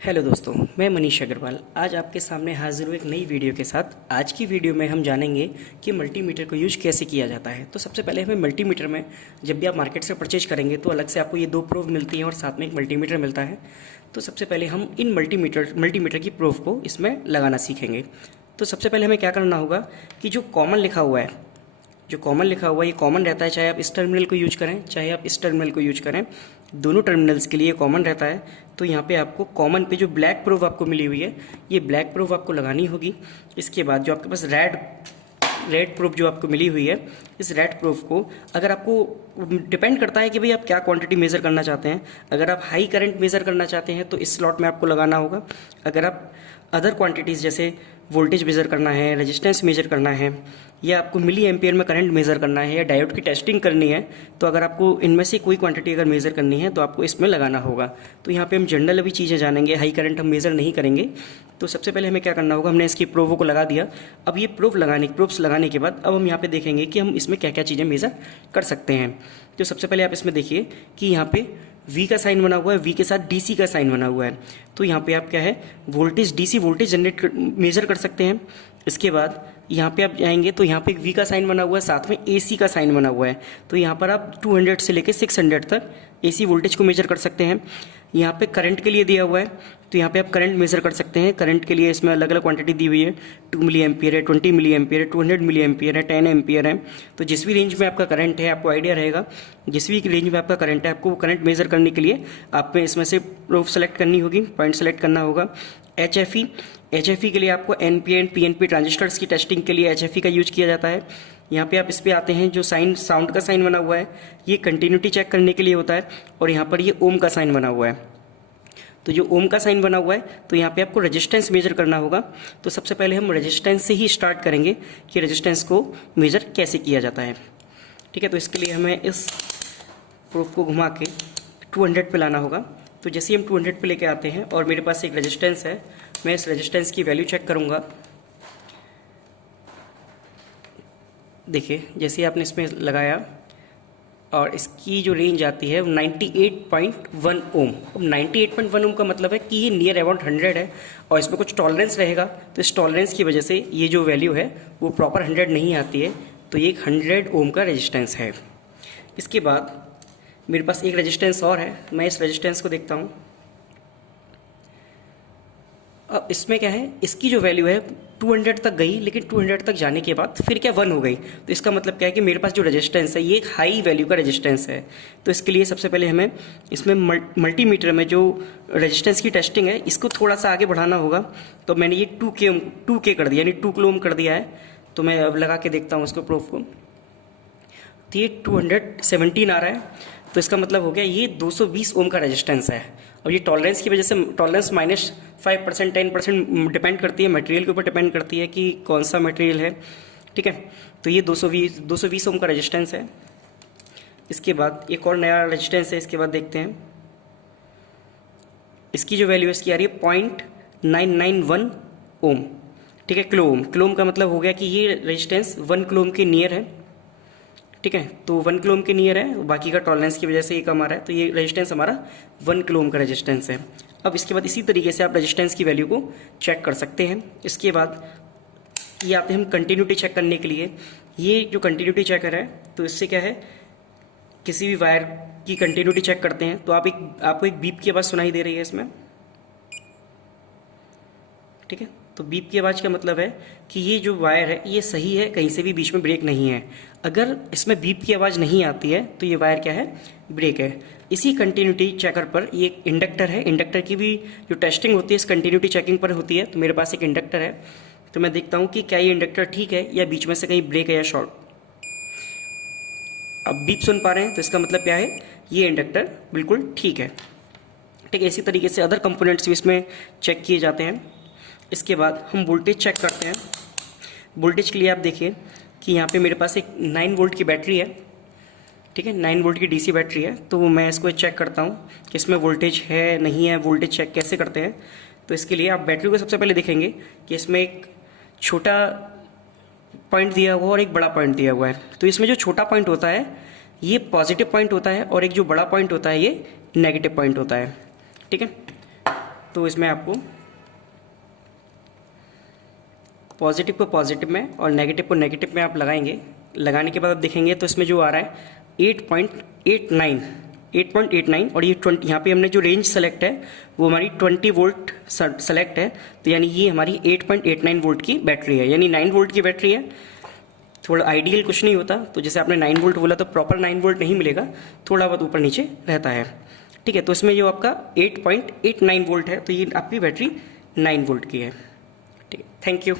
Hello दोस्तों, मैं मनीष अग्रवाल आज आपके सामने हाजिर हूँ एक नई वीडियो के साथ। आज की वीडियो में हम जानेंगे कि मल्टीमीटर को यूज कैसे किया जाता है। तो सबसे पहले हमें मल्टीमीटर में जब भी आप मार्केट से परचेज करेंगे तो अलग से आपको ये दो प्रूफ मिलती हैं और साथ में एक मल्टीमीटर मिलता है। तो सबसे पहले हम इन मल्टीमीटर की प्रूफ को इसमें लगाना सीखेंगे। तो सबसे पहले हमें क्या करना होगा कि जो कॉमन लिखा हुआ है, ये कॉमन रहता है, चाहे आप इस टर्मिनल को यूज करें चाहे आप इस टर्मिनल को यूज करें, दोनों टर्मिनल्स के लिए कॉमन रहता है। तो यहाँ पे आपको कॉमन पे जो ब्लैक प्रूफ आपको मिली हुई है, ये ब्लैक प्रूफ आपको लगानी होगी। इसके बाद जो आपके पास रेड प्रूफ जो आपको मिली हुई है, इस रेड प्रूफ को अगर आपको डिपेंड करता है कि भाई आप क्या क्वांटिटी मेज़र करना चाहते हैं। अगर आप हाई करंट मेज़र करना चाहते हैं तो इस स्लॉट में आपको लगाना होगा। अगर आप अदर क्वांटिटीज़ जैसे वोल्टेज मेज़र करना है, रेजिस्टेंस मेज़र करना है, या आपको मिली एम्पियर में करंट मेज़र करना है, या डायोड की टेस्टिंग करनी है, तो अगर आपको इनमें से कोई क्वांटिटी अगर मेज़र करनी है तो आपको इसमें लगाना होगा। तो यहाँ पे हम जनरल अभी चीज़ें जानेंगे, हाई करंट हम मेज़र नहीं करेंगे। तो सबसे पहले हमें क्या करना होगा, हमने इसकी प्रूफों को लगा दिया। अब ये प्रूफ्स लगाने के बाद अब हम यहाँ पे देखेंगे कि हम इसमें क्या क्या चीज़ें मेज़र कर सकते हैं। तो सबसे पहले आप इसमें देखिए कि यहाँ पे V का साइन बना हुआ है, V के साथ DC का साइन बना हुआ है। तो यहाँ पे आप क्या है, वोल्टेज DC वोल्टेज मेज़र कर सकते हैं। इसके बाद यहाँ पे आप जाएंगे तो यहाँ पे एक V का साइन बना हुआ है, साथ में AC का साइन बना हुआ है। तो यहाँ पर आप 200 से लेकर 600 तक AC वोल्टेज को मेज़र कर सकते हैं। यहाँ पे करंट के लिए दिया हुआ है, तो यहाँ पे आप करंट मेज़र कर सकते हैं। करंट के लिए इसमें अलग अलग क्वांटिटी दी हुई है, 2 मिली एम्पियर है, 20 मिली एम्पियर है, 200 मिली एम्पियर है, 10 एम्पियर है। तो जिस भी रेंज में आपका करंट है आपको आइडिया रहेगा, जिस भी रेंज में आपका करंट है आपको करंट मेज़र करने के लिए आपको इसमें से प्रूफ सेलेक्ट करनी होगी, पॉइंट सेलेक्ट करना होगा। HFE के लिए आपको NPN PNP ट्रांजिस्टर्स की टेस्टिंग के लिए HFE का यूज किया जाता है। यहाँ पे आप इस पे आते हैं, जो साइन साउंड का साइन बना हुआ है ये कंटिन्यूटी चेक करने के लिए होता है, और यहाँ पर ये ओम का साइन बना हुआ है। तो जो ओम का साइन बना हुआ है तो यहाँ पे आपको रेजिस्टेंस मेजर करना होगा। तो सबसे पहले हम रेजिस्टेंस से ही स्टार्ट करेंगे कि रेजिस्टेंस को मेजर कैसे किया जाता है। ठीक है, तो इसके लिए हमें इस प्रूफ को घुमा के 200 पे लाना होगा। तो जैसे ही हम 200 पे लेके आते हैं और मेरे पास एक रेजिस्टेंस है, मैं इस रेजिस्टेंस की वैल्यू चेक करूँगा। देखिए जैसे आपने इसमें लगाया और इसकी जो रेंज आती है 98.1 ओम। अब 98.1 ओम का मतलब है कि ये नियर अबाउट 100 है, और इसमें कुछ टॉलरेंस रहेगा। तो इस टॉलरेंस की वजह से ये जो वैल्यू है वो प्रॉपर 100 नहीं आती है। तो ये एक 100 ओम का रेजिस्टेंस है। इसके बाद मेरे पास एक रेजिस्टेंस और है, मैं इस रेजिस्टेंस को देखता हूँ। अब इसमें क्या है, इसकी जो वैल्यू है 200 तक गई, लेकिन 200 तक जाने के बाद फिर क्या 1 हो गई। तो इसका मतलब क्या है कि मेरे पास जो रेजिस्टेंस है ये एक हाई वैल्यू का रेजिस्टेंस है। तो इसके लिए सबसे पहले हमें इसमें मल्टीमीटर में जो रेजिस्टेंस की टेस्टिंग है इसको थोड़ा सा आगे बढ़ाना होगा। तो मैंने ये 2K कर दिया, यानी 2 किलो ओम कर दिया है। तो मैं अब लगा के देखता हूँ इसको प्रूफ को, तो ये 217 आ रहा है। तो इसका मतलब हो गया ये 220 ओम का रेजिस्टेंस है। अब ये टॉलरेंस की वजह से, टॉलरेंस -5% 10% डिपेंड करती है, मटेरियल के ऊपर डिपेंड करती है कि कौन सा मटेरियल है। ठीक है, तो ये 220 ओम का रेजिस्टेंस है। इसके बाद एक और नया रेजिस्टेंस है, इसके बाद देखते हैं। इसकी जो वैल्यू इसकी आ रही है 0.991 ओम। ठीक है, किलो ओम का मतलब हो गया कि ये रेजिस्टेंस 1 किलो ओम के नियर है। ठीक है, तो 1 किलो ओम के नियर है, बाकी का टॉलरेंस की वजह से ये कम आ रहा है। तो ये रेजिस्टेंस हमारा 1 किलो ओम का रेजिस्टेंस है। अब इसके बाद इसी तरीके से आप रेजिस्टेंस की वैल्यू को चेक कर सकते हैं। इसके बाद ये आते हैं हम कंटिन्यूटी चेक करने के लिए। ये जो कंटिन्यूटी चेकर है, तो इससे क्या है, किसी भी वायर की कंटिन्यूटी चेक करते हैं तो आपको एक बीप की आवाज़ सुनाई दे रही है इसमें। ठीक है, तो बीप की आवाज़ का मतलब है कि ये जो वायर है ये सही है, कहीं से भी बीच में ब्रेक नहीं है। अगर इसमें बीप की आवाज़ नहीं आती है तो ये वायर क्या है, ब्रेक है। इसी कंटिन्यूटी चेकर पर ये एक इंडक्टर है, इंडक्टर की भी जो टेस्टिंग होती है इस कंटिन्यूटी चेकिंग पर होती है। तो मेरे पास एक इंडक्टर है, तो मैं देखता हूँ कि क्या ये इंडक्टर ठीक है या बीच में से कहीं ब्रेक है या शॉर्ट। अब बीप सुन पा रहे हैं तो इसका मतलब क्या है, ये इंडक्टर बिल्कुल ठीक है। ठीक है, इसी तरीके से अदर कंपोनेंट्स भी इसमें चेक किए जाते हैं। इसके बाद हम वोल्टेज चेक करते हैं। वोल्टेज के लिए आप देखिए कि यहाँ पे मेरे पास एक 9 वोल्ट की बैटरी है। ठीक है, 9 वोल्ट की DC बैटरी है। तो मैं इसको चेक करता हूँ कि इसमें वोल्टेज है नहीं है। वोल्टेज चेक कैसे करते हैं, तो इसके लिए आप बैटरी को सबसे पहले देखेंगे कि इसमें एक छोटा पॉइंट दिया हुआ और एक बड़ा पॉइंट दिया हुआ है। तो इसमें जो छोटा पॉइंट होता है ये पॉजिटिव पॉइंट होता है, और एक जो बड़ा पॉइंट होता है ये नेगेटिव पॉइंट होता है। ठीक है, तो इसमें आपको पॉजिटिव को पॉजिटिव में और नेगेटिव को नेगेटिव में आप लगाएंगे। लगाने के बाद आप देखेंगे तो इसमें जो आ रहा है 8.89 और ये 20, यहाँ पे हमने जो रेंज सेलेक्ट है वो हमारी 20 वोल्ट सेलेक्ट है, तो यानी ये हमारी 8.89 वोल्ट की बैटरी है, यानी 9 वोल्ट की बैटरी है। थोड़ा आइडियल कुछ नहीं होता, तो जैसे आपने 9 वोल्ट बोला तो प्रॉपर 9 वोल्ट नहीं मिलेगा, थोड़ा बहुत ऊपर नीचे रहता है। ठीक है, तो इसमें जो आपका 8.89 वोल्ट है, तो ये आपकी बैटरी 9 वोल्ट की है। ठीक है, थैंक यू।